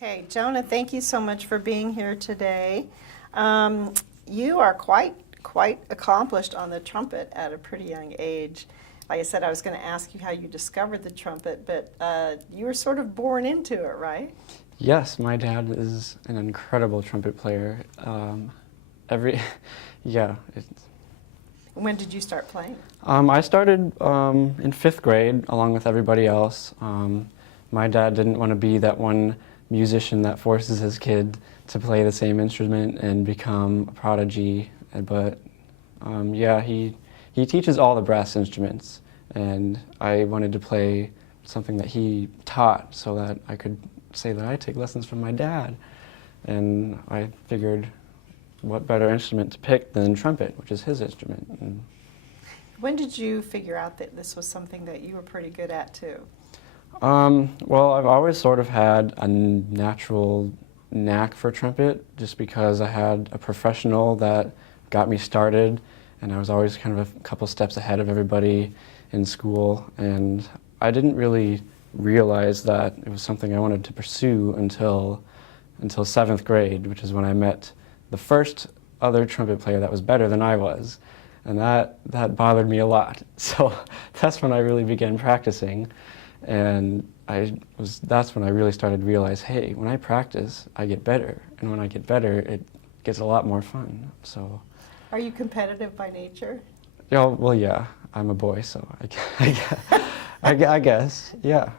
Okay, Jonah, thank you so much for being here today. You are quite accomplished on the trumpet at a pretty young age. Like I said, I was going to ask you how you discovered the trumpet, but you were sort of born into it, right? Yes, my dad is an incredible trumpet player. Every, yeah. When did you start playing? I started in 5th grade along with everybody else. My dad didn't want to be that one musician that forces his kid to play the same instrument and become a prodigy, but yeah, he teaches all the brass instruments, and I wanted to play something that he taught so that I could say that I take lessons from my dad. And I figured what better instrument to pick than trumpet, which is his instrument. And when did you figure out that this was something that you were pretty good at too? well, I've always sort of had a natural knack for trumpet just because I had a professional that got me started, and I was always kind of a couple steps ahead of everybody in school, and I didn't really realize that it was something I wanted to pursue until 7th grade, which is when I met the first other trumpet player that was better than I was, and that bothered me a lot. So that's when I really began practicing, and that's when I really started to realize, hey, when I practice, I get better, and when I get better, it gets a lot more fun. So. Are you competitive by nature? Yeah, well, yeah, I'm a boy, so I guess, yeah.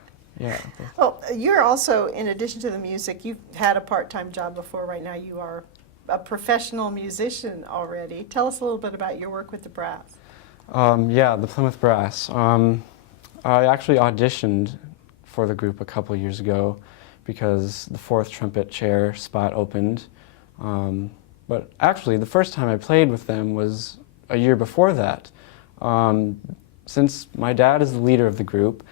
Well, you're also, in addition to the music, you've had a part-time job before. Right now you are a professional musician already. Tell us a little bit about your work with the brass. Yeah, the Plymouth Brass. I actually auditioned for the group a couple years ago because the 4th trumpet chair spot opened. But actually, the first time I played with them was a year before that. Since my dad is the leader of the group,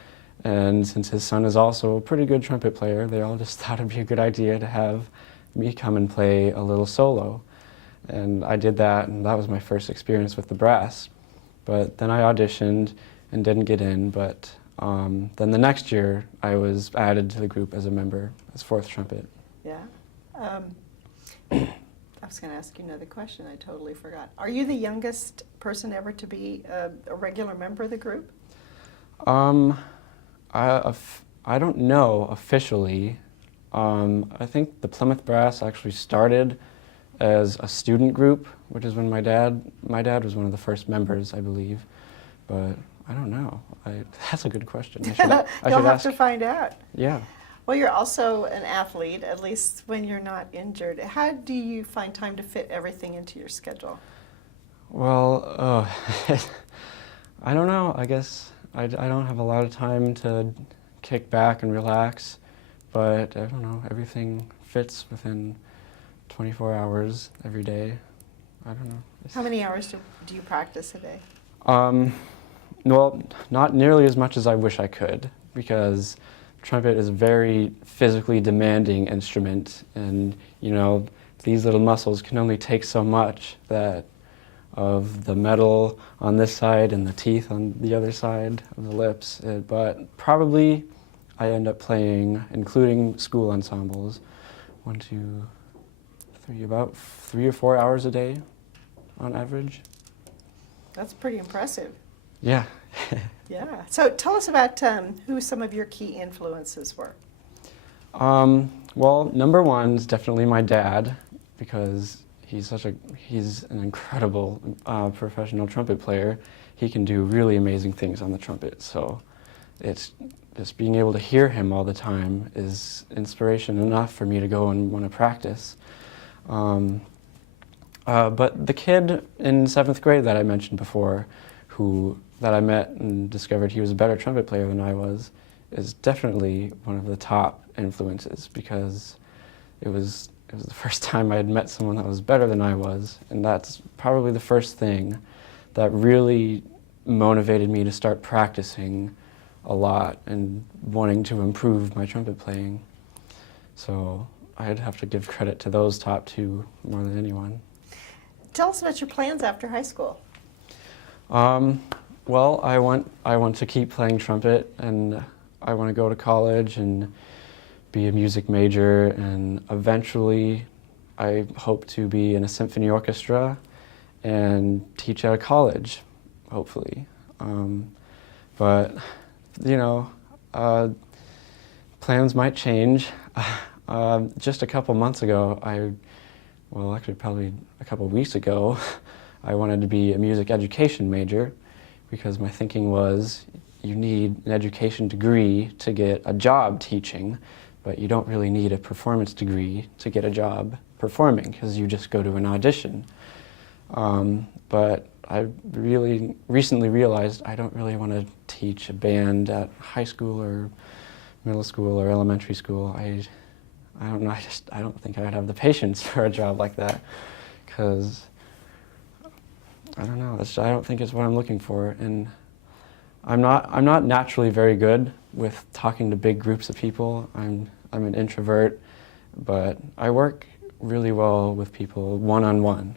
and since his son is also a pretty good trumpet player, they all just thought it'd be a good idea to have me come and play a little solo. And I did that, and that was my first experience with the brass. But then I auditioned and didn't get in, but then the next year I was added to the group as a member, as 4th trumpet. Yeah. I was going to ask you another question. I totally forgot. Are you the youngest person ever to be a regular member of the group? I don't know officially. I think the Plymouth Brass actually started as a student group, which is when my dad was one of the first members, I believe. But I don't know. That's a good question. You'll have to find out. Yeah. Well, you're also an athlete, at least when you're not injured. How do you find time to fit everything into your schedule? Well, I don't know. I guess I don't have a lot of time to kick back and relax, but I don't know. Everything fits within 24 hours every day. I don't know. How many hours do you practice a day? Well, not nearly as much as I wish I could, because trumpet is a very physically demanding instrument, and you know, these little muscles can only take so much of the metal on this side and the teeth on the other side of the lips. But probably I end up playing, including school ensembles, about 3 or 4 hours a day on average. That's pretty impressive. Yeah. Yeah. So tell us about who some of your key influences were. Well, number one is definitely my dad, because he's an incredible professional trumpet player. He can do really amazing things on the trumpet. So it's just being able to hear him all the time is inspiration enough for me to go and want to practice. But the kid in 7th grade that I mentioned before, that I met and discovered he was a better trumpet player than I was, is definitely one of the top influences, because it was the first time I had met someone that was better than I was, and that's probably the first thing that really motivated me to start practicing a lot and wanting to improve my trumpet playing. So I'd have to give credit to those top two more than anyone. Tell us about your plans after high school. Well, I want to keep playing trumpet, and I want to go to college and be a music major, and eventually I hope to be in a symphony orchestra and teach at a college, hopefully. But, you know, plans might change. Just a couple months ago, well, actually probably a couple weeks ago, I wanted to be a music education major because my thinking was you need an education degree to get a job teaching, but you don't really need a performance degree to get a job performing because you just go to an audition. But I really recently realized I don't really want to teach a band at high school or middle school or elementary school. I don't know, I don't think I'd have the patience for a job like that because I don't know, I don't think it's what I'm looking for, and I'm not naturally very good with talking to big groups of people. I'm an introvert, but I work really well with people one-on-one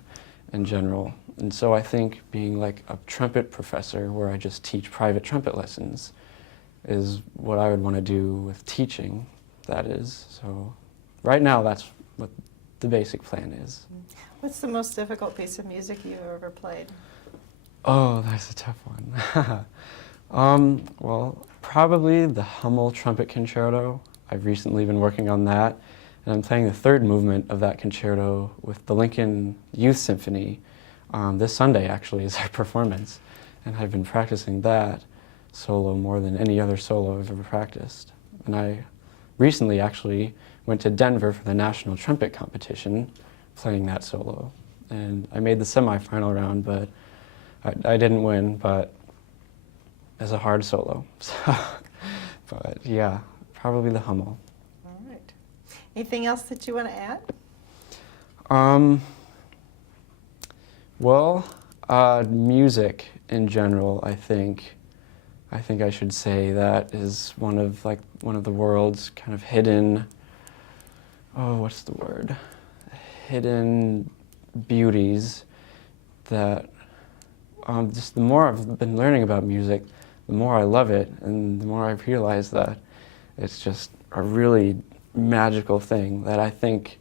in general. And so I think being like a trumpet professor where I just teach private trumpet lessons is what I would want to do with teaching, that is. So right now that's what the basic plan is. What's the most difficult piece of music you've ever played? Oh, that's a tough one. Well, probably the Hummel Trumpet Concerto. I've recently been working on that, and I'm playing the third movement of that concerto with the Lincoln Youth Symphony. This Sunday, actually, is our performance, and I've been practicing that solo more than any other solo I've ever practiced. And I recently actually went to Denver for the National Trumpet Competition, playing that solo. And I made the semifinal round, but I didn't win, but as a hard solo. So, but yeah, probably the Hummel. All right. Anything else that you want to add? Well, music in general, I think I should say that is one of the world's kind of hidden, what's the word? Hidden beauties that just the more I've been learning about music, the more I love it, and the more I've realized that it's just a really magical thing that I think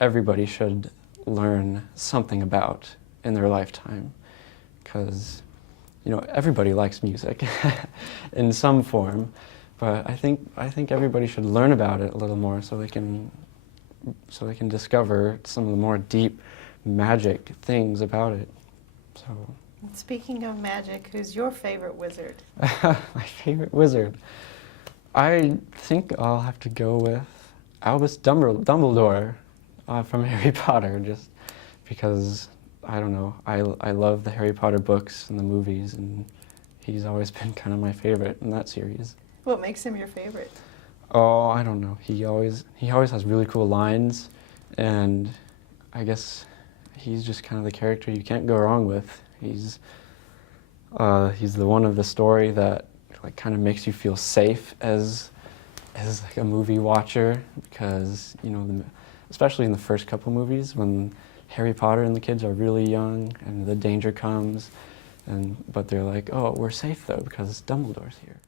everybody should learn something about in their lifetime. Because, you know, everybody likes music in some form, but I think everybody should learn about it a little more so they can discover some of the more deep magic things about it. So. Speaking of magic, who's your favorite wizard? My favorite wizard? I think I'll have to go with Albus Dumbledore from Harry Potter, just because, I don't know, I love the Harry Potter books and the movies, and he's always been kind of my favorite in that series. What makes him your favorite? Oh, I don't know. He always has really cool lines, and I guess he's just kind of the character you can't go wrong with. He's the one of the story that like kind of makes you feel safe as like a movie watcher, because you know, especially in the first couple movies when Harry Potter and the kids are really young and the danger comes, but they're like, oh, we're safe though because Dumbledore's here.